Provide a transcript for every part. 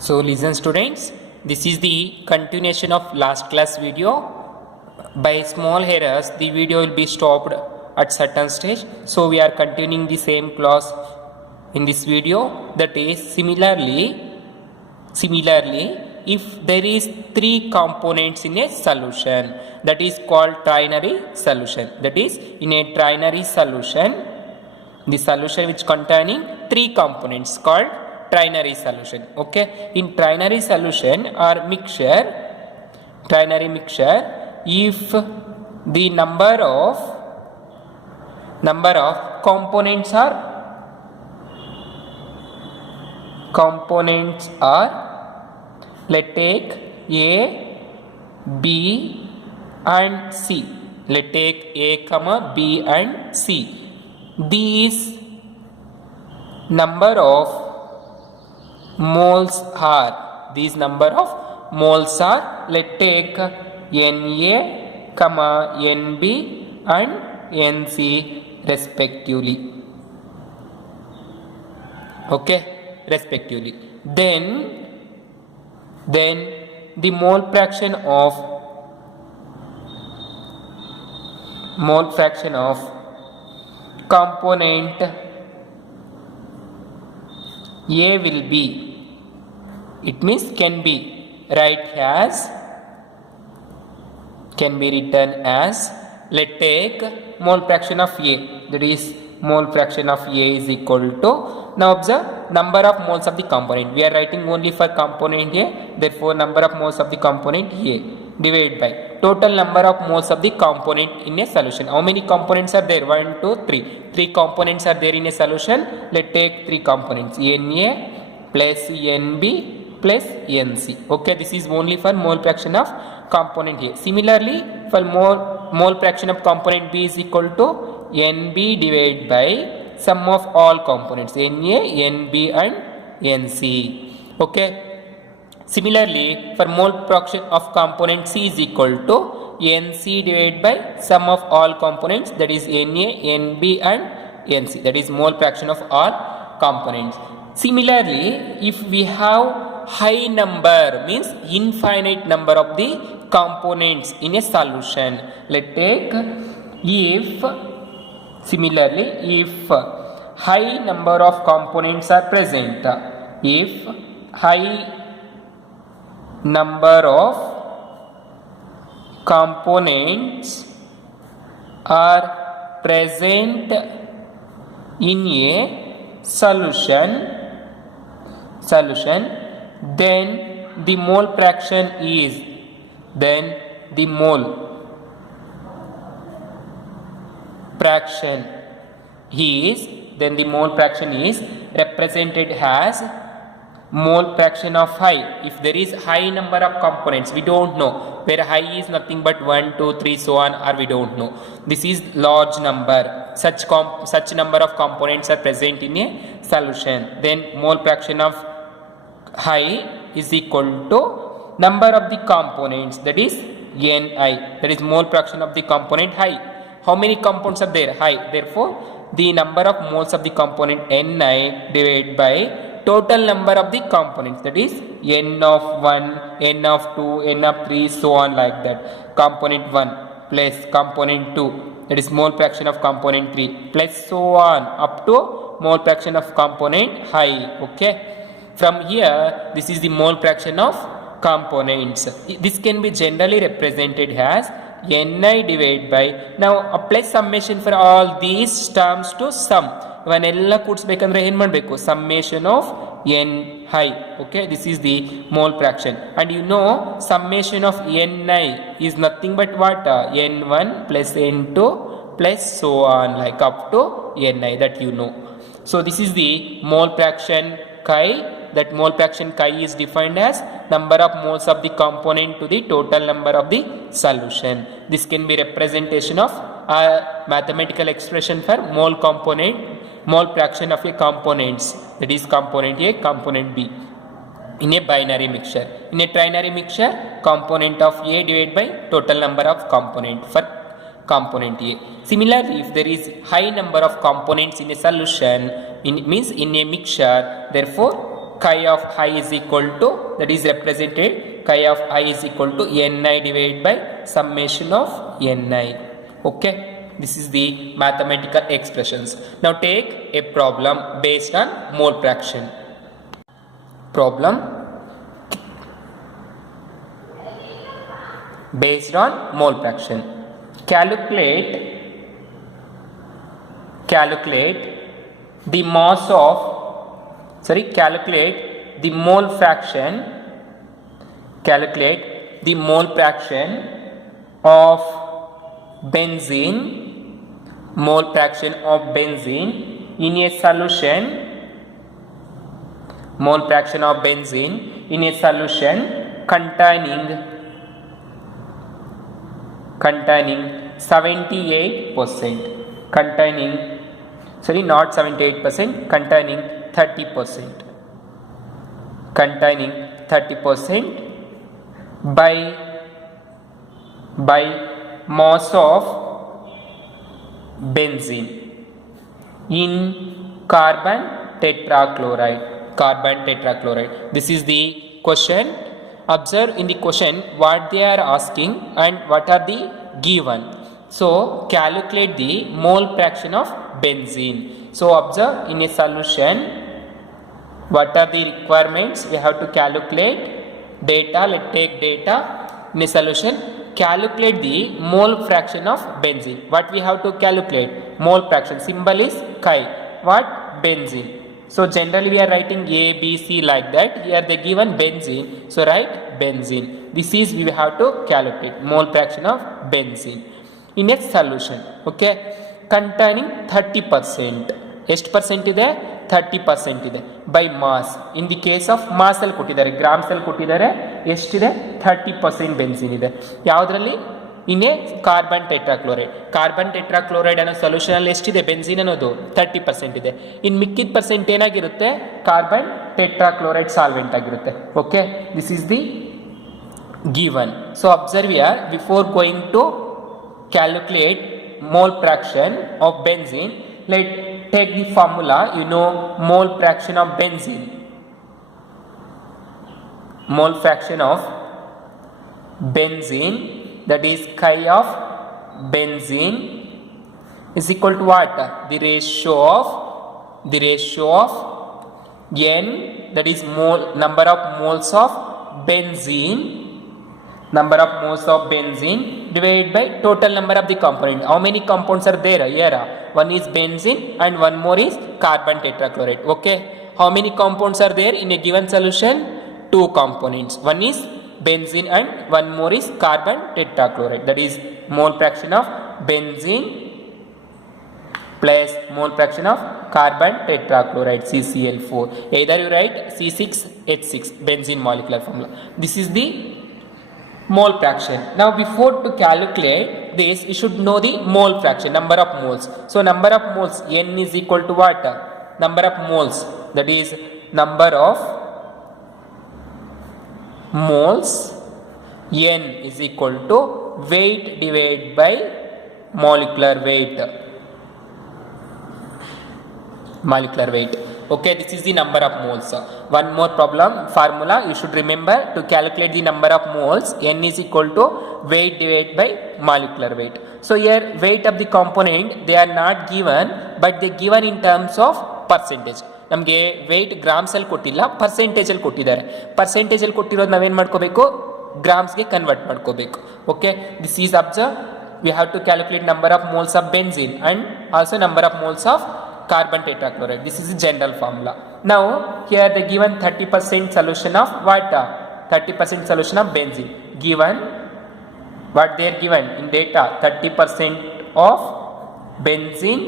So listen students, this is the continuation of last class video. By small errors the video will be stopped at certain stage. So we are continuing the same class in this video, that is similarly if there is three components in a solution, that is called trinary solution. That is, in a trinary solution, the solution which containing three components called trinary solution. Okay, in trinary solution or trinary mixture, if the number of components are, let's take A, B and C. Let's take A, B and C. These number of moles are, let's take Na, Nb and Nc respectively. Okay, respectively. Then the mole fraction of component A will be, it means can be written as, let's take mole fraction of A, that is mole fraction of A is equal to, now observe, number of moles of the component. We are writing only for component A, therefore number of moles of the component A divided by total number of moles of the component in a solution. How many components are there? 1, 2, 3. 3 components are there in a solution. Let's take 3 components, Na plus Nb plus Nc. Okay, this is only for mole fraction of component A. Similarly, for mole fraction of component B is equal to Nb divided by sum of all components Na, Nb and Nc. Okay. Similarly, for mole fraction of component C is equal to Nc divided by sum of all components, that is Na, Nb and Nc. That is mole fraction of all components. Similarly, if we have high number, means infinite number of the components in a solution, let's take if high number of components are present, if high number of components are present in a solution, then the mole fraction is, the mole fraction is represented as mole fraction of high. If there is high number of components, we don't know, where high is nothing but 1, 2, 3 so on, or we don't know. This is large number, such number of components are present in a solution, then mole fraction of high is equal to number of the components, that is Ni, that is mole fraction of the component high. How many components are there? High. Therefore, the number of moles of the component Ni divided by total number of the components, that is N of 1, N of 2, N of 3 so on like that. Component 1 plus component 2, that is mole fraction of component 3 plus so on up to mole fraction of component high. Okay. From here, this is the mole fraction of components. This can be generally represented as Ni divided by, now apply summation for all these terms to sum. ಇವನ್ನೆಲ್ಲ ಕೂಡಿಸಬೇಕಂದ್ರೆ ಏನು ಮಾಡಬೇಕು? Summation of n i. Okay, this is the mole fraction. And you know summation of n i is nothing but what? N1 plus N2 plus so on like up to Ni, that you know. So this is the mole fraction chi. That mole fraction chi is defined as number of moles of the component to the total number of the solution. This can be representation of a mathematical expression for mole fraction of a components, that is component A, component B, in a binary mixture. In a trinary mixture, component of A divided by total number of component for component A. Similarly, if there is high number of components in a solution, means in a mixture, therefore chi of I is equal to, that is represented, chi of I is equal to Ni divided by summation of Ni. Okay, this is the mathematical expressions. Now take a problem based on mole fraction. Problem based on mole fraction. Calculate the mass of, calculate the mole fraction of benzene in a solution, containing 78%, containing 30%, by mass of benzene in carbon tetrachloride. This is the question. Observe in the question what they are asking and what are the given. So calculate the mole fraction of benzene. So observe in a solution what are the requirements. We have to calculate data. Let's take data in a solution. Calculate the mole fraction of benzene. What we have to calculate? Mole fraction. Symbol is chi. What? Benzene. So generally we are writing A, B, C like that. Here they given benzene. So write benzene. This is we have to calculate mole fraction of benzene in a solution. Okay, containing 30%. ಎಷ್ಟು percent ಇದೆ? 30% ಇದೆ. By mass. In the case of mass ಅಲ್ಲಿ ಕೊಟ್ಟಿದ್ದಾರೆ, grams ಅಲ್ಲಿ ಕೊಟ್ಟಿದ್ದಾರೆ. ಎಷ್ಟಿದೆ? 30% benzene ಇದೆ. ಯಾವುದರಲ್ಲಿ? ಇನ್ ಎ ಕಾರ್ಬನ್ ಟೆಟ್ರಾಕ್ಲೋರೈಡ್ ಅನ್ನೋ ಸೊಲ್ಯೂಷನ್ ಅಲ್ಲಿ ಎಷ್ಟಿದೆ ಬೆನ್ಸಿನ್ ಅನ್ನೋದು? 30% ಇದೆ. ಇನ್ ಮಿಕ್ಕಿದ ಪರ್ಸೆಂಟ್ ಏನಾಗಿರುತ್ತೆ? ಕಾರ್ಬನ್ ಟೆಟ್ರಾಕ್ಲೋರೈಡ್ ಸಾಲ್ವೆಂಟ್ ಆಗಿರುತ್ತೆ. Okay, this is the given. So observe here, before going to calculate mole fraction of benzene, let's take the formula. You know mole fraction of benzene. Mole fraction of benzene, that is chi of benzene is equal to what? The ratio of n, that is number of moles of benzene divided by total number of the component. How many compounds are there here? One is benzene and one more is carbon tetrachloride. Okay, how many compounds are there in a given solution? 2 components. One is benzene and one more is carbon tetrachloride. That is mole fraction of benzene plus mole fraction of carbon tetrachloride, CCl4. Either you write C6H6, benzene molecular formula. This is the mole fraction. Now before to calculate this, you should know the mole fraction, number of moles. So number of moles, n is equal to what? Number of moles, that is number of moles, n is equal to weight divided by molecular weight. Okay, this is the number of moles. One more problem formula you should remember to calculate the number of moles. N is equal to weight divided by molecular weight. So here weight of the component they are not given, but they given in terms of percentage. ನಮಗೆ weight grams ಅಲ್ಲಿ ಕೊಟ್ಟಿಲ್ಲ, percentage ಅಲ್ಲಿ ಕೊಟ್ಟಿದ್ದಾರೆ. Percentage ಅಲ್ಲಿ ಕೊಟ್ಟಿರೋದು ನಾವೇನು ಮಾಡ್ಕೋಬೇಕು? ಗ್ರಾಮ್ಸ್ಗೆ ಕನ್ವರ್ಟ್ ಮಾಡ್ಕೋಬೇಕು. Okay, this is observe. We have to calculate number of moles of benzene and also number of moles of carbon tetrachloride. This is the general formula. Now here they given 30% solution of what? 30% solution of benzene. Given what they are given in data, 30% of benzene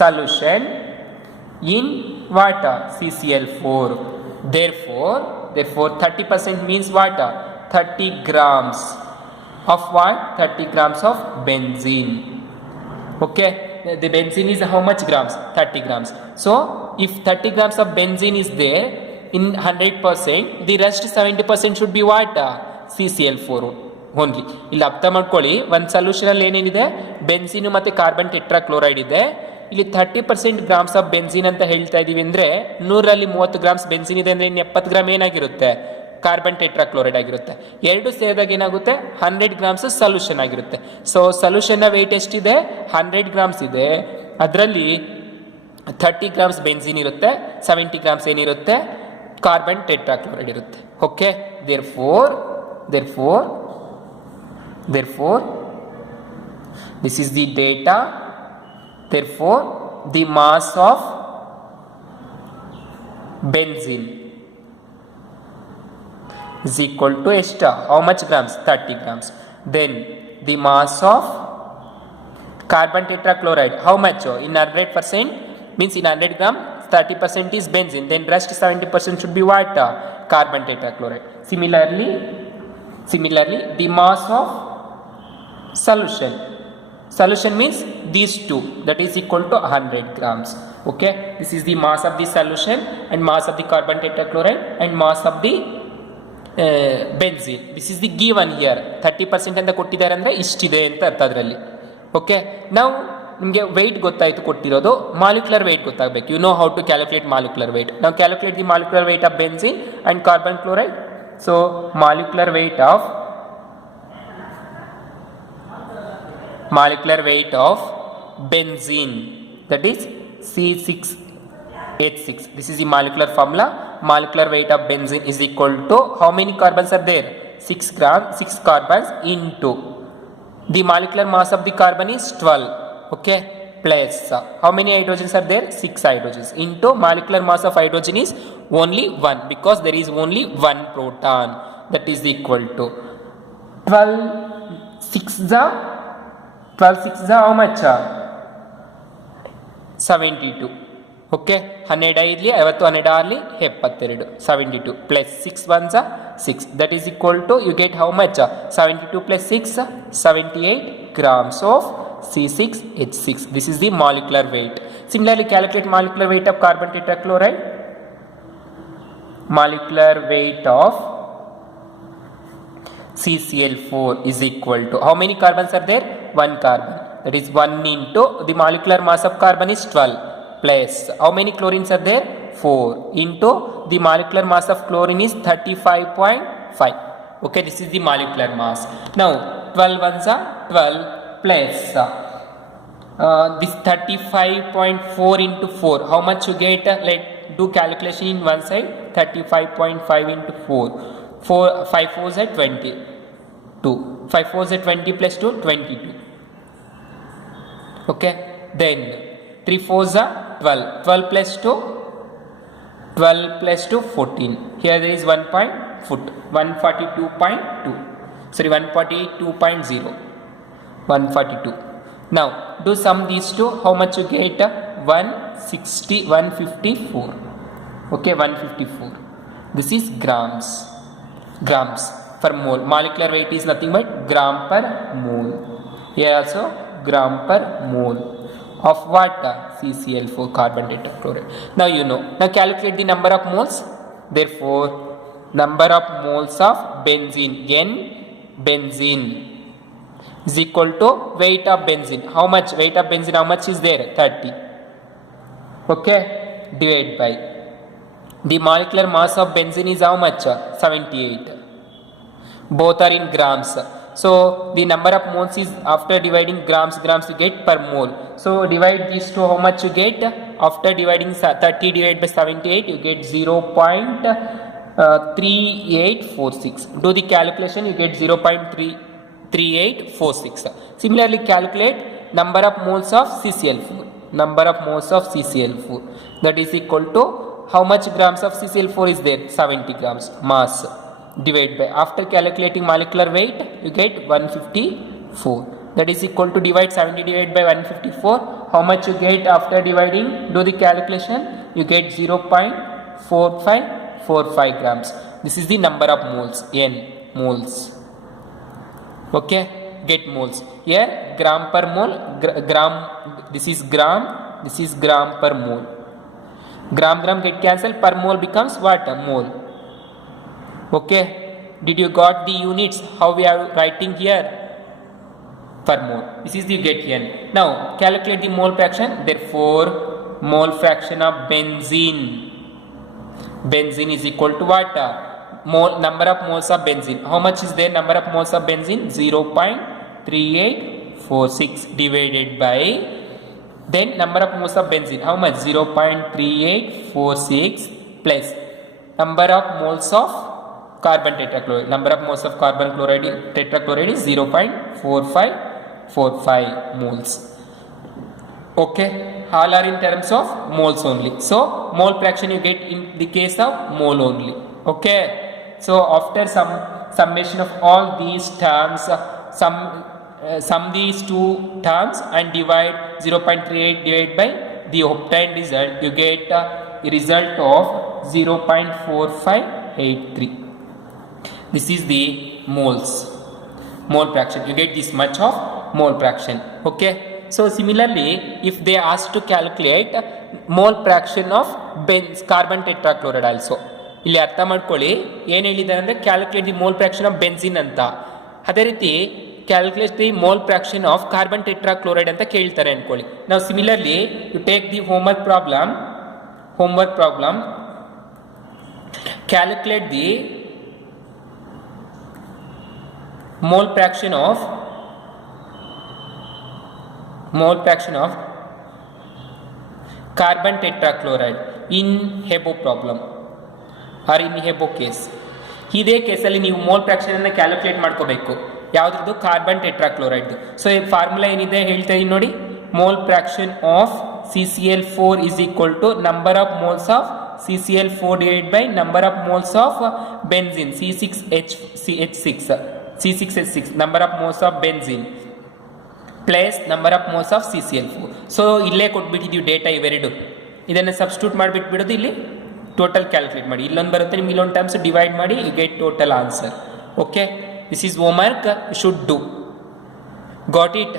solution in what? CCl4. Therefore 30% means what? 30 grams of what? 30 grams of benzene. Okay, the benzene is how much grams? 30 grams. So if 30 grams of benzene is there in 100%, the rest 70% should be what? CCl4 only. ಇಲ್ಲಿ ಅರ್ಥ ಮಾಡ್ಕೊಳ್ಳಿ, ಒಂದು solution ಅಲ್ಲಿ ಏನೇನಿದೆ? Benzene ಮತ್ತೆ carbon tetrachloride ಇದೆ. ಇಲ್ಲಿ 30% grams of benzene ಅಂತ ಹೇಳ್ತಾ ಇದೀವಿ ಅಂದರೆ 100ರಲ್ಲಿ 30 ಗ್ರಾಮ್ಸ್ ಬೆನ್ಸಿನ್ ಇದೆ ಅಂದರೆ ಇನ್ನು 70 ಗ್ರಾಮ್ ಏನಾಗಿರುತ್ತೆ, ಕಾರ್ಬನ್ ಟೆಟ್ರಾಕ್ಲೋರೈಡ್ ಆಗಿರುತ್ತೆ. ಎರಡು ಸೇರಿದಾಗ ಏನಾಗುತ್ತೆ, 100 ಗ್ರಾಮ್ಸ್ ಸೊಲ್ಯೂಷನ್ ಆಗಿರುತ್ತೆ. ಸೊ ಸೊಲ್ಯೂಷನ್ನ ವೆಯ್ಟ್ ಎಷ್ಟಿದೆ, 100 ಗ್ರಾಮ್ಸ್ ಇದೆ. ಅದರಲ್ಲಿ 30 ಗ್ರಾಮ್ಸ್ ಬೆನ್ಸಿನ್ ಇರುತ್ತೆ, 70 ಗ್ರಾಮ್ಸ್ ಏನಿರುತ್ತೆ, ಕಾರ್ಬನ್ ಟೆಟ್ರಾಕ್ಲೋರೈಡ್ ಇರುತ್ತೆ. Okay, therefore this is the data. Therefore the mass of benzene is equal to extra how much grams, 30 grams. Then the mass of carbon tetrachloride, how much, in 100%, means in 100 gram 30% is benzene, then rest 70% should be what, carbon tetrachloride. Similarly the mass of solution means these two, that is equal to 100 grams. Okay, this is the mass of the solution and mass of the carbon tetrachloride and mass of the benzene. This is the given here, 30% ಅಂತ ಕೊಟ್ಟಿದ್ದಾರೆ ಅಂದರೆ ಇಷ್ಟಿದೆ ಅಂತ ಅರ್ಥ ಅದರಲ್ಲಿ. Okay, ನಾವು ನಿಮಗೆ weight ಗೊತ್ತಾಯಿತು ಕೊಟ್ಟಿರೋದು, ಮಾಲಿಕ್ಯುಲರ್ ವೆಯ್ಟ್ ಗೊತ್ತಾಗಬೇಕು. You know how to calculate molecular weight. ನಾವು calculate the molecular weight of benzene and carbon chloride. So molecular weight of benzene, that is C6H6. This is the molecular formula. Molecular weight of benzene is equal to how many carbons are there, 6 carbons into the molecular mass of the carbon is 12. Okay, plus how many hydrogens are there, 6 hydrogens into molecular mass of hydrogen is only 1 because there is only 1 proton. That is equal to 12 6 how much, 72. Okay, 100 ಐದಲಿ 50, 100 early 72, 72 plus 6 ones 6, that is equal to, you get how much, 72 plus 6, 78 grams of C6H6. This is the molecular weight. Similarly, calculate molecular weight of carbon tetrachloride. Molecular weight of CCl4 is equal to how many carbons are there, 1 carbon, that is 1 into the molecular mass of carbon is 12 plus how many chlorines are there, 4 into the molecular mass of chlorine is 35.5. Okay, this is the molecular mass. Now 12 ones are 12 plus this 35.4 into 4, how much you get, let's do calculation in one side. 35.5 into 4, 5 4s are 22, 5 4s are 20 plus 2, 22. Okay, then 3 4s are 12, 12 plus 2, 12 plus 2, 14. Here there is 1 point foot, 142.2, sorry 142.0, 142. Now do sum these two, how much you get, 160, 154. Okay, 154. This is grams per mole. Molecular weight is nothing but gram per mole. Here also gram per mole of what, CCl4 carbon tetrachloride. Now you know. Now calculate the number of moles. Therefore number of moles of benzene, N benzene is equal to weight of benzene. How much weight of benzene, how much is there, 30. Okay, divide by the molecular mass of benzene is how much, 78. Both are in grams. So the number of moles is, after dividing grams you get per mole. So divide these two, how much you get, after dividing 30 divided by 78 you get 0.3846. Do the calculation, you get 0.3846. Similarly calculate number of moles of CCl4. That is equal to how much grams of CCl4 is there, 70 grams mass, divide by, after calculating molecular weight you get 154. That is equal to, divide 70 divided by 154, how much you get after dividing, do the calculation, you get 0.4545 grams. This is the number of moles, N moles. Okay, get moles. Here gram per mole, gram, this is gram per mole. Gram get cancelled, per mole becomes what, a mole. Okay, did you got the units how we are writing here? per mole. This is you get here. Now calculate the mole fraction. Therefore mole fraction of benzene is equal to what? Number of moles of benzene. How much is there number of moles of benzene? 0.3846 divided by, then number of moles of benzene, how much? 0.3846 plus number of moles of carbon tetrachloride. Number of moles of carbon tetrachloride is 0.4545 moles. Okay, all are in terms of moles only. So mole fraction you get in the case of mole only. Okay, so after some summation of all these terms, sum these two terms and divide 0.38 divided by the obtained result, you get a result of 0.4583. This is the mole fraction. You get this much of mole fraction. Okay, so similarly if they ask to calculate mole fraction of carbon tetrachloride also, ಇಲ್ಲಿ ಅರ್ಥ ಮಾಡ್ಕೊಳ್ಳಿ ಏನು ಹೇಳಿದ್ದಾರೆ ಅಂದರೆ calculate the mole fraction of benzene ಅಂತ. ಅದೇ ರೀತಿ calculate the mole fraction of carbon tetrachloride ಅಂತ ಕೇಳ್ತಾರೆ ಅನ್ಕೊಳ್ಳಿ. ನಾವು similarly you take the homework problem calculate the mole fraction of carbon tetrachloride in Hebo problem or in Hebo case. ಇದೇ ಕೇಸಲ್ಲಿ ನೀವು ಮೋಲ್ ಫ್ರಾಕ್ಷನ್ ಅನ್ನು ಕ್ಯಾಲ್ಕುಲೇಟ್ ಮಾಡ್ಕೋಬೇಕು. ಯಾವುದ್ರದ್ದು? Carbon tetrachloride. ಸೊ ಈ ಫಾರ್ಮುಲಾ ಏನಿದೆ ಹೇಳ್ತಾ ಇದೀನಿ ನೋಡಿ. Mole fraction of CCl4 is equal to number of moles of CCl4 divided by number of moles of benzene C6H6 number of moles of benzene plus number of moles of CCl4. So ಇಲ್ಲೇ ಕೊಟ್ಬಿಟ್ಟಿದ್ದೀವಿ data ಇವೆರಡು. ಇದನ್ನು substitute ಮಾಡಿಬಿಟ್ಬಿಡೋದು, ಇಲ್ಲಿ total calculate ಮಾಡಿ. ಇಲ್ಲೊಂದು ಬರುತ್ತೆ ನಿಮ್ಗೆ, ಇಲ್ಲೊಂದು terms divide ಮಾಡಿ, you get total answer. Okay, this is homework you should do. Got it?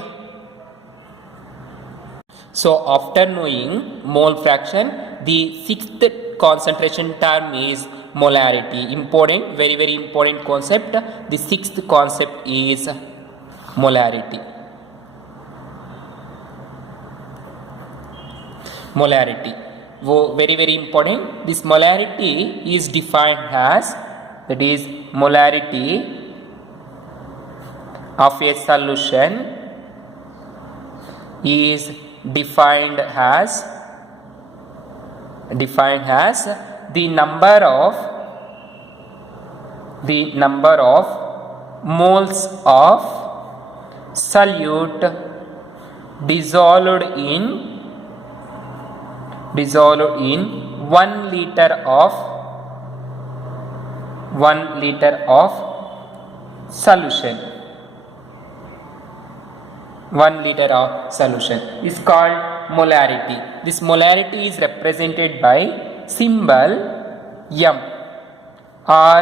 So after knowing mole fraction, the sixth concentration term is molarity. Important, very very important concept. The sixth concept is molarity. Very very important. This molarity is defined as, that is molarity of a solution is defined as the number of moles of solute dissolved in 1 liter of solution. 1 liter of solution is called molarity. This molarity is represented by symbol M or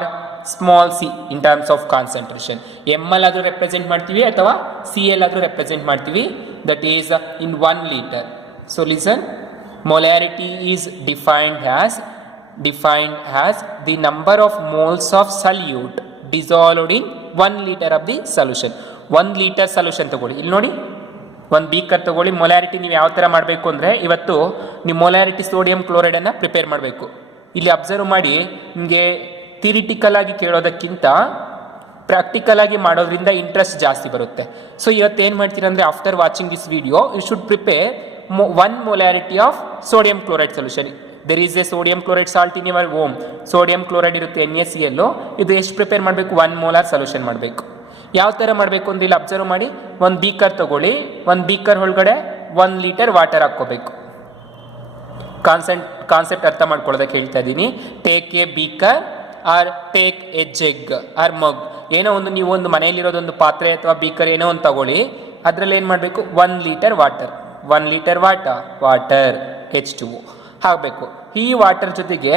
small c in terms of concentration. M alladru represent ಮಾಡ್ತೀವಿ ಅಥವಾ C alladru represent ಮಾಡ್ತೀವಿ, that is in 1 liter. So listen, molarity is defined as the number of moles of solute dissolved in 1 liter of the solution. 1 litre solution ತಗೊಳ್ಳಿ. ಇಲ್ಲಿ ನೋಡಿ, ಒಂದು beaker ತಗೊಳ್ಳಿ. Molarity ನೀವು ಯಾವ ಥರ ಮಾಡಬೇಕು ಅಂದರೆ, ಇವತ್ತು ನೀವು ಮೊಲಾರಿಟಿ ಸೋಡಿಯಂ ಕ್ಲೋರೈಡನ್ನು ಪ್ರಿಪೇರ್ ಮಾಡಬೇಕು. ಇಲ್ಲಿ ಅಬ್ಸರ್ವ್ ಮಾಡಿ, ನಿಮಗೆ ಥಿರಿಟಿಕಲ್ ಆಗಿ ಕೇಳೋದಕ್ಕಿಂತ ಪ್ರಾಕ್ಟಿಕಲ್ ಆಗಿ ಮಾಡೋದ್ರಿಂದ ಇಂಟ್ರೆಸ್ಟ್ ಜಾಸ್ತಿ ಬರುತ್ತೆ. ಸೊ ಇವತ್ತು ಏನು ಮಾಡ್ತೀರಾ ಅಂದರೆ, after watching this video you should prepare 1 molarity of sodium chloride solution. There is a sodium chloride salt in your home. Sodium chloride ಇರುತ್ತೆ, NaCl. ಇದು ಎಷ್ಟು ಪ್ರಿಪೇರ್ ಮಾಡಬೇಕು? 1 molar ಸೊಲ್ಯೂಷನ್ ಮಾಡಬೇಕು. ಯಾವ ಥರ ಮಾಡಬೇಕು ಅಂತ ಇಲ್ಲಿ ಅಬ್ಸರ್ವ್ ಮಾಡಿ. ಒಂದು ಬೀಕರ್ ತಗೊಳ್ಳಿ, ಒಂದು ಬೀಕರ್ ಒಳಗಡೆ 1 ಲೀಟರ್ ವಾಟರ್ ಹಾಕ್ಕೋಬೇಕು. ಕಾನ್ಸೆಪ್ಟ್ ಅರ್ಥ ಮಾಡ್ಕೊಳ್ಳೋದಕ್ಕೆ ಹೇಳ್ತಾ ಇದ್ದೀನಿ. Take a beaker or take a jug or mug, ಏನೋ ಒಂದು ನೀವು ಒಂದು ಮನೆಯಲ್ಲಿರೋದೊಂದು ಪಾತ್ರೆ ಅಥವಾ ಬೀಕರ್ ಏನೋ ಒಂದು ತಗೊಳ್ಳಿ. ಅದರಲ್ಲಿ ಏನು ಮಾಡಬೇಕು? 1 ಲೀಟರ್ ವಾಟರ್ H2O ಹಾಕಬೇಕು. ಈ ವಾಟರ್ ಜೊತೆಗೆ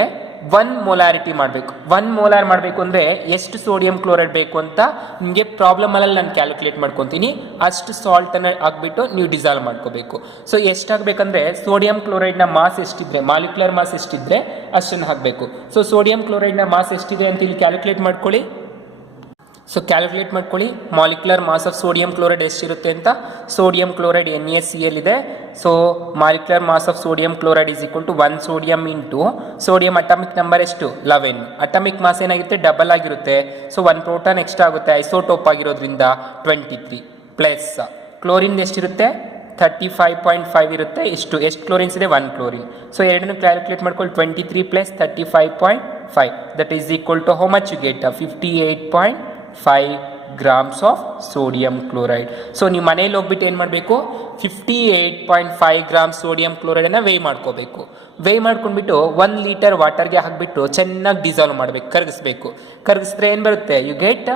1 ಮೊಲಾರಿಟಿ ಮಾಡಬೇಕು. 1 ಮೋಲಾರ್ ಮಾಡಬೇಕು ಅಂದರೆ ಎಷ್ಟು ಸೋಡಿಯಂ ಕ್ಲೋರೈಡ್ ಬೇಕು ಅಂತ ನಿಮಗೆ ಪ್ರಾಬ್ಲಮಲ್ಲಿ ನಾನು ಕ್ಯಾಲ್ಕುಲೇಟ್ ಮಾಡ್ಕೊತೀನಿ. ಅಷ್ಟು ಸಾಲ್ಟನ್ನು ಹಾಕ್ಬಿಟ್ಟು ನೀವು ಡಿಸಾಲ್ವ್ ಮಾಡ್ಕೋಬೇಕು. ಸೊ ಎಷ್ಟಾಗಬೇಕಂದ್ರೆ, ಸೋಡಿಯಂ ಕ್ಲೋರೈಡ್ನ ಮಾಸ್ ಎಷ್ಟಿದ್ರೆ, ಮಾಲಿಕ್ಯುಲರ್ ಮಾಸ್ ಎಷ್ಟಿದ್ರೆ ಅಷ್ಟನ್ನು ಹಾಕಬೇಕು. ಸೊ ಸೋಡಿಯಂ ಕ್ಲೋರೈಡ್ನ ಮಾಸ್ ಎಷ್ಟಿದೆ ಅಂತ ಇಲ್ಲಿ ಕ್ಯಾಲ್ಕುಲೇಟ್ ಮಾಡ್ಕೊಳ್ಳಿ. ಸೊ ಕ್ಯಾಲ್ಕುಲೇಟ್ ಮಾಡ್ಕೊಳ್ಳಿ molecular mass of sodium chloride ಎಷ್ಟಿರುತ್ತೆ ಅಂತ. ಸೋಡಿಯಂ ಕ್ಲೋರೈಡ್ NaCl ಇದೆ. So molecular mass of sodium chloride is equal to 1 sodium into sodium atomic number ಎಷ್ಟು 11. ಅಟಾಮಿಕ್ ಮಾಸ್ ಏನಾಗಿರುತ್ತೆ ಡಬಲ್ ಆಗಿರುತ್ತೆ. ಸೊ 1 ಪ್ರೋಟಾನ್ ಎಕ್ಸ್ಟ್ರಾ ಆಗುತ್ತೆ isotope ಆಗಿರೋದ್ರಿಂದ 23 plus chlorine ಎಷ್ಟಿರುತ್ತೆ 35.5 ಇರುತ್ತೆ. ಎಷ್ಟು ಕ್ಲೋರಿನ್ಸ್ ಇದೆ 1 ಕ್ಲೋರಿನ್. ಸೊ ಎರಡನ್ನು ಕ್ಯಾಲ್ಕುಲೇಟ್ ಮಾಡ್ಕೊಳ್ಳಿ 23 plus 35.5 that is equal to how much you get 58.5 grams of sodium chloride. So ನೀವು ಮನೇಲಿ ಹೋಗ್ಬಿಟ್ಟು ಏನು ಮಾಡಬೇಕು 58.5 ಗ್ರಾಮ್ಸ್ ಸೋಡಿಯಂ ಕ್ಲೋರೈಡನ್ನು ವೇ ಮಾಡ್ಕೋಬೇಕು. ವೇ ಮಾಡ್ಕೊಂಡ್ಬಿಟ್ಟು 1 ಲೀಟರ್ ವಾಟರ್ಗೆ ಹಾಕಿಬಿಟ್ಟು ಚೆನ್ನಾಗಿ ಡಿಸಾಲ್ವ್ ಮಾಡಬೇಕು, ಕರಗಿಸ್ಬೇಕು. ಕರಗಿಸಿದ್ರೆ ಏನು ಬರುತ್ತೆ you get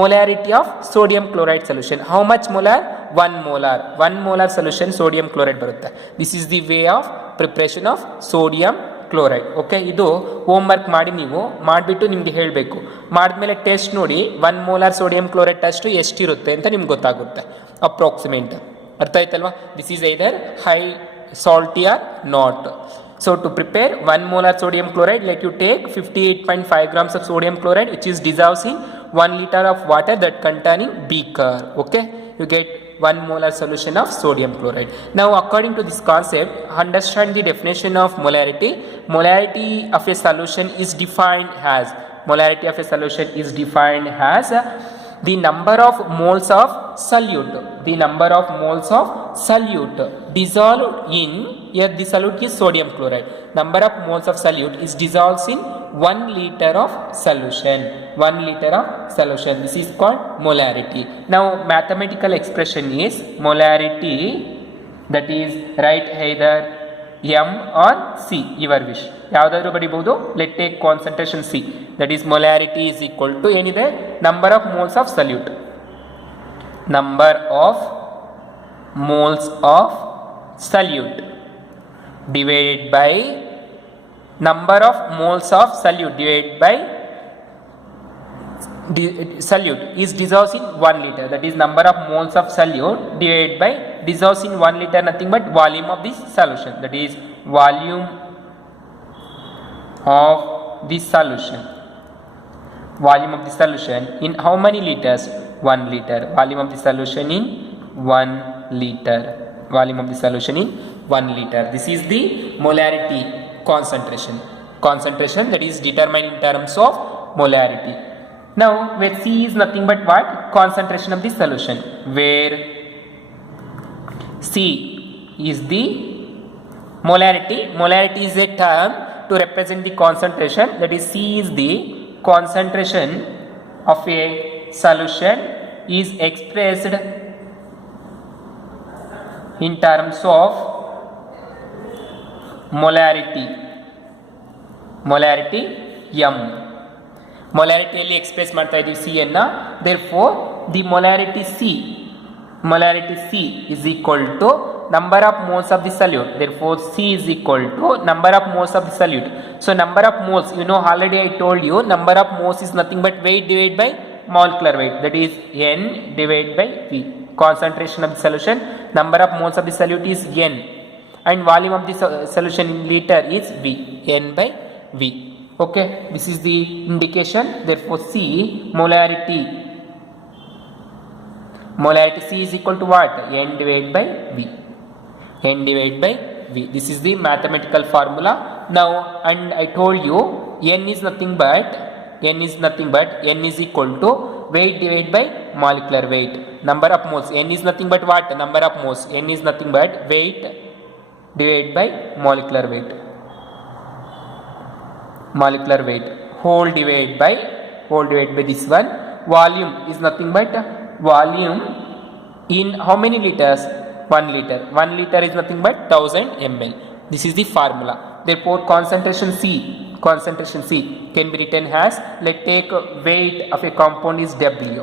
molarity of sodium chloride solution. How much molar 1 molar solution sodium chloride ಬರುತ್ತೆ. This is the way of preparation of sodium chloride. Okay, ಇದು ಹೋಮ್ ವರ್ಕ್ ಮಾಡಿ ನೀವು ಮಾಡಿಬಿಟ್ಟು ನಿಮಗೆ ಹೇಳಬೇಕು. ಮಾಡಿದ್ಮೇಲೆ ಟೆಸ್ಟ್ ನೋಡಿ 1 ಮೋಲಾರ್ ಸೋಡಿಯಂ ಕ್ಲೋರೈಡ್ ಟೆಸ್ಟ್ ಎಷ್ಟಿರುತ್ತೆ ಅಂತ ನಿಮ್ಗೆ ಗೊತ್ತಾಗುತ್ತೆ ಅಪ್ರಾಕ್ಸಿಮೇಟ್. ಅರ್ಥ ಆಯ್ತಲ್ವಾ? This is either high salty or not. So to prepare 1 molar sodium chloride, let you take 58.5 grams of sodium chloride which is dissolves in 1 liter of water that containing beaker. Okay, you get 1 molar solution of sodium chloride. Now according to this concept, understand the definition of molarity. Molarity of a solution is defined as the number of moles of solute dissolved in, here the solute is sodium chloride, number of moles of solute is dissolved in 1 liter of solution. This is called molarity. Now mathematical expression is molarity, that is write either M or C, your wish. ಯಾವುದಾದ್ರೂ ಬರೀಬಹುದು. Let take concentration C, that is molarity is equal to ಏನಿದೆ number of moles of solute, divided by number of moles of solute divided by solute is dissolved in 1 liter, that is number of moles of solute divided by dissolves in 1 liter, nothing but volume of this solution, that is volume of the solution in how many liters? 1 liter. Volume of the solution in 1 liter. This is the molarity concentration that is determined in terms of molarity. Now where C is nothing but what? Concentration of the solution, where C is the molarity. Molarity is a term to represent the concentration, that is C is the concentration of a solution is expressed in terms of molarity M. ಮೊಲಾರಿಟಿಯಲ್ಲಿ express ಮಾಡ್ತಾ ಇದ್ದೀವಿ C ಅನ್ನು. therefore the molarity C is equal to number of moles of the solute. Therefore C is equal to number of moles of the solute. So number of moles, you know, already I told you number of moles is nothing but weight divided by molecular weight, that is N divided by V. Concentration of the solution, number of moles of the solute is N, and volume of the solution in liter is V, N by V. Okay, this is the indication. Therefore C molarity C is equal to what? N divided by V. This is the mathematical formula. Now, and I told you N is nothing but N is equal to weight divided by molecular weight. Number of moles, N is nothing but what? Number of moles. N is nothing but weight divided by molecular weight. Whole divided by this one. Volume is nothing but volume in how many liters? 1 liter. 1 liter is nothing but 1000 ml. This is the formula. Therefore concentration C can be written as, let's take weight of a compound is W,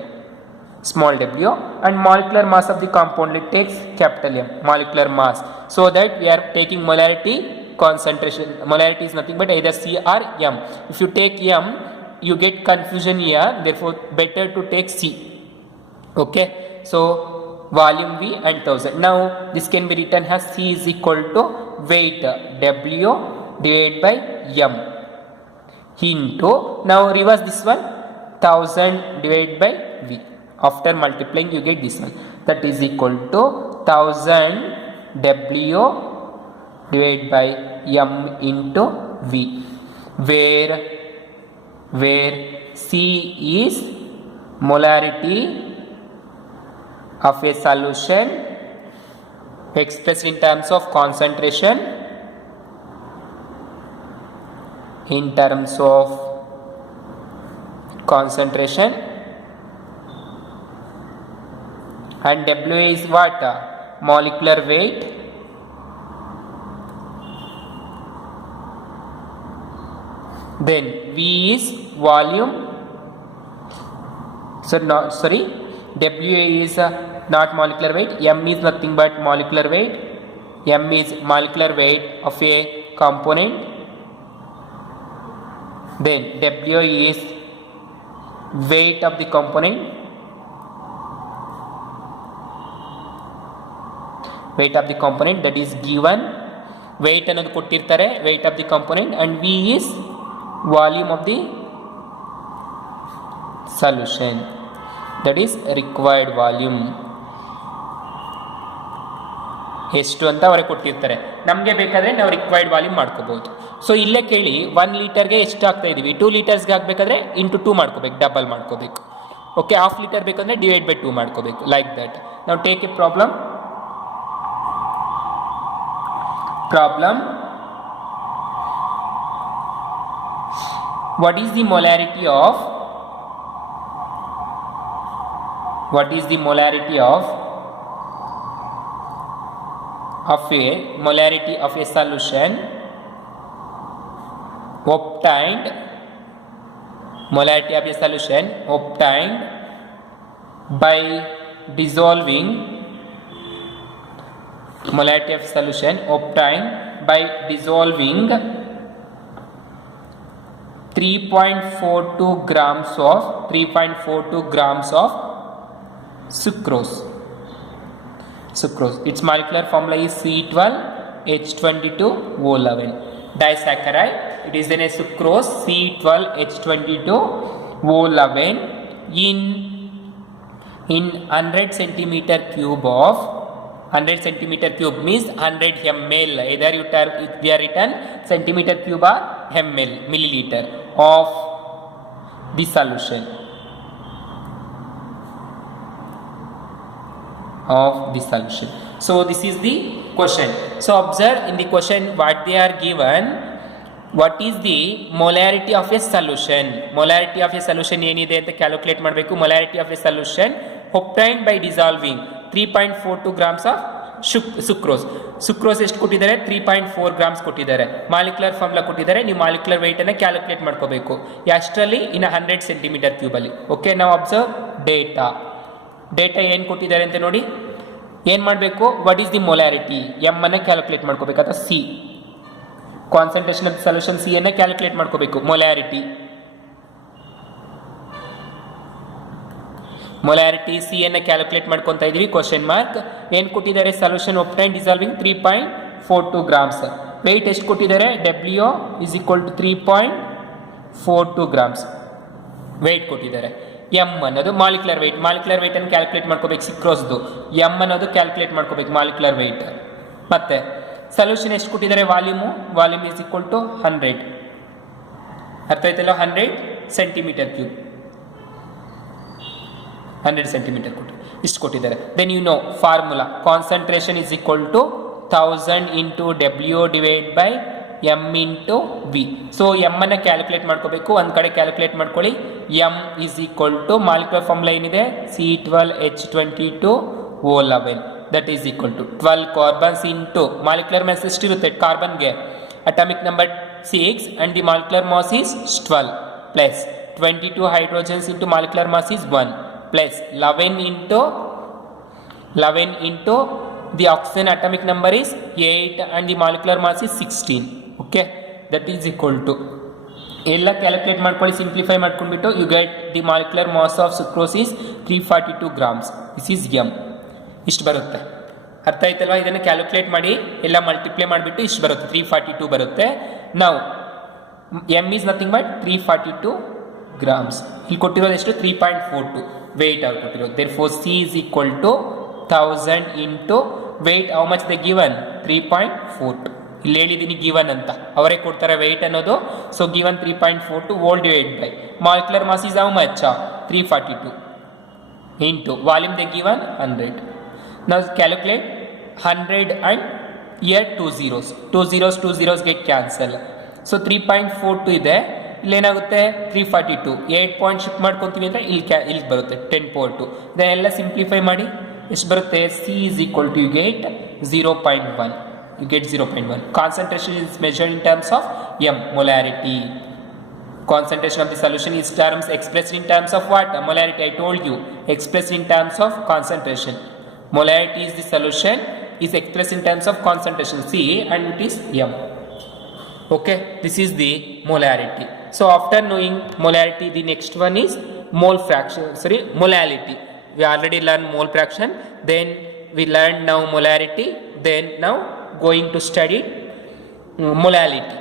small w, and molecular mass of the compound, let's take capital M, molecular mass. So that we are taking molarity concentration. Molarity is nothing but either C or M. If you take M, you get confusion here, therefore better to take C. Okay, so volume V and 1000. Now this can be written as C is equal to weight W divided by M into, now reverse this one, 1000 divided by V. After multiplying you get this one, that is equal to 1000 W divided by M into V, where C is molarity of a solution expressed in terms of concentration, and W is what? Molecular weight. Then V is volume. W is not molecular weight. M is nothing but molecular weight. M is molecular weight of a component. Then W is weight of the component. That is given. Weight ಅನ್ನೋದು ಕೊಟ್ಟಿರ್ತಾರೆ, weight of the component, and V is volume of the solution, that is required volume. ಎಷ್ಟು ಅಂತ ಅವರಿಗೆ ಕೊಟ್ಟಿರ್ತಾರೆ, ನಮಗೆ ಬೇಕಾದರೆ ನಾವು required volume ಮಾಡ್ಕೋಬಹುದು. ಸೊ ಇಲ್ಲೇ ಕೇಳಿ 1 ಲೀಟರ್ಗೆ ಎಷ್ಟು ಹಾಕ್ತಾ ಇದೀವಿ, 2 ಲೀಟರ್ಸ್ಗೆ ಹಾಕಬೇಕಾದ್ರೆ ಇಂಟು 2 ಮಾಡ್ಕೋಬೇಕು, ಡಬಲ್ ಮಾಡ್ಕೋಬೇಕು. ಓಕೆ, ಹಾಫ್ ಲೀಟರ್ ಬೇಕಂದ್ರೆ ಡಿವೈಡ್ ಬೈ 2 ಮಾಡ್ಕೋಬೇಕು. Like that. ನಾವು take a problem. What is the molarity of a solution obtained by dissolving 3.42 grams of sucrose. Its molecular formula is C12H22O11. Disaccharide. It is then a sucrose C12H22O11 in 100 centimeter cube of 100 centimeter cube means 100 ml. Either we are written centimeter cube or ml, milliliter of the solution. So this is the question. So observe in the question what they are given. What is the molarity of a solution? Molarity of a solution ಏನಿದೆ ಅಂತ calculate ಮಾಡಬೇಕು. Molarity of a solution obtained by dissolving 3.42 grams of sucrose ಎಷ್ಟು ಕೊಟ್ಟಿದ್ದಾರೆ, 3.4 grams ಕೊಟ್ಟಿದ್ದಾರೆ. Molecular formula ಕೊಟ್ಟಿದ್ದಾರೆ, ನೀವು molecular weight ಅನ್ನು calculate ಮಾಡ್ಕೋಬೇಕು. ಎಷ್ಟರಲ್ಲಿ? ಇನ್ 100 ಸೆಂಟಿಮೀಟರ್ ಕ್ಯೂಬ್ ಅಲ್ಲಿ. ಓಕೆ, ನಾವು ಅಬ್ಸರ್ವ್ ಡೇಟಾ ಏನು ಕೊಟ್ಟಿದ್ದಾರೆ ಅಂತ ನೋಡಿ. ಏನು ಮಾಡಬೇಕು? What is the molarity? M ಅನ್ನ ಕ್ಯಾಲ್ಕುಲೇಟ್ ಮಾಡ್ಕೋಬೇಕು, ಅಥವಾ C concentration of solution C ಅನ್ನ ಕ್ಯಾಲ್ಕುಲೇಟ್ ಮಾಡ್ಕೋಬೇಕು. ಮೊಲಾರಿಟಿ ಸಿ ಅನ್ನ ಕ್ಯಾಲ್ಕುಲೇಟ್ ಮಾಡ್ಕೊತಾ ಇದೀವಿ. Question mark. ಏನು ಕೊಟ್ಟಿದ್ದಾರೆ? Solution obtain dissolving 3.42 grams. Weight ಎಷ್ಟು ಕೊಟ್ಟಿದ್ದಾರೆ? W is equal to 3.42 grams weight ಕೊಟ್ಟಿದ್ದಾರೆ. ಎಮ್ ಅನ್ನೋದು ಮಾಲಿಕ್ಯುಲರ್ ವೆಯ್ಟ್. ಮಾಲಿಕ್ಯುಲರ್ ವೆಯ್ಟ್ ಅನ್ನು ಕ್ಯಾಲ್ಕುಲೇಟ್ ಮಾಡ್ಕೋಬೇಕು ಸಿಕ್ರೋಸ್ದು. ಎಮ್ ಅನ್ನೋದು ಕ್ಯಾಲ್ಕುಲೇಟ್ ಮಾಡ್ಕೋಬೇಕು ಮಾಲಿಕ್ಯುಲರ್ ವೆಯ್ಟ್. ಮತ್ತೆ ಸೊಲ್ಯೂಷನ್ ಎಷ್ಟು ಕೊಟ್ಟಿದ್ದಾರೆ? Volume is equal to 100. ಅರ್ಥ ಆಯ್ತಲ್ಲ? 100 ಸೆಂಟಿಮೀಟರ್ ಕ್ಯೂಬ್, 100 ಸೆಂಟಿಮೀಟರ್ ಇಷ್ಟು ಕೊಟ್ಟಿದ್ದಾರೆ. Then you know formula. Concentration is equal to 1000 into W divide by M into V. So M ಅನ್ನ ಕ್ಯಾಲ್ಕುಲೇಟ್ ಮಾಡ್ಕೋಬೇಕು. ಒಂದು ಕಡೆ ಕ್ಯಾಲ್ಕುಲೇಟ್ ಮಾಡ್ಕೊಳ್ಳಿ. M is equal to molecular formula ಏನಿದೆ? C12H22O11. That is equal to 12 carbons into molecular mass ಎಷ್ಟಿರುತ್ತೆ ಕಾರ್ಬನ್ಗೆ? Atomic number 6 and the molecular mass is 12 plus 22 hydrogens into molecular mass is 1 plus 11 into the oxygen atomic number is 8 and the molecular mass is 16. Okay, that is equal to ಎಲ್ಲ calculate ಮಾಡ್ಕೊಳ್ಳಿ, simplify ಮಾಡ್ಕೊಂಡ್ಬಿಟ್ಟು you get the molecular mass of sucrose is 342 grams. This is M. ಇಷ್ಟು ಬರುತ್ತೆ. ಅರ್ಥ ಆಯ್ತಲ್ವಾ? ಇದನ್ನು calculate ಮಾಡಿ ಎಲ್ಲ ಮಲ್ಟಿಪ್ಲೈ ಮಾಡಿಬಿಟ್ಟು ಇಷ್ಟು ಬರುತ್ತೆ, 342 ಬರುತ್ತೆ. ನಾವು M is nothing but 342 grams. ಇಲ್ಲಿ ಕೊಟ್ಟಿರೋದು ಎಷ್ಟು 3.42 ವೆಯ್ಟ್ ಆಗಿ ಕೊಟ್ಟಿರೋದು. Therefore C is equal to 1000 into weight how much the given 3.42. ಇಲ್ಲಿ ಹೇಳಿದ್ದೀನಿ ಗಿವನ್ ಅಂತ, ಅವರೇ ಕೊಡ್ತಾರೆ ವೆಯ್ಟ್ ಅನ್ನೋದು. ಸೊ given 3.42 whole divide by molecular mass is how much 342 into volume the given 100. ನಾವು calculate 100 and here 2 zeros, 2 zeros get cancel. So 3.42 ಇದೆ, ಇಲ್ಲೇನಾಗುತ್ತೆ 342, 8 point shift ಮಾಡ್ಕೊತೀವಿ ಅಂದರೆ ಇಲ್ಲಿ ಬರುತ್ತೆ 10 power 2. ಇದನ್ನೆಲ್ಲ ಸಿಂಪ್ಲಿಫೈ ಮಾಡಿ ಎಷ್ಟು ಬರುತ್ತೆ, C is equal to you get 0.1. You get 0.1. Concentration is measured in terms of m, molarity. Concentration of the solution is expressed in terms of what? Molarity, I told you, expressed in terms of concentration. Molarity is the solution is expressed in terms of concentration, C, and it is m. Okay, this is the molarity. So after knowing molarity, the next one is mole fraction, molality. We already learned mole fraction, then we learned now molarity, then now going to study molality.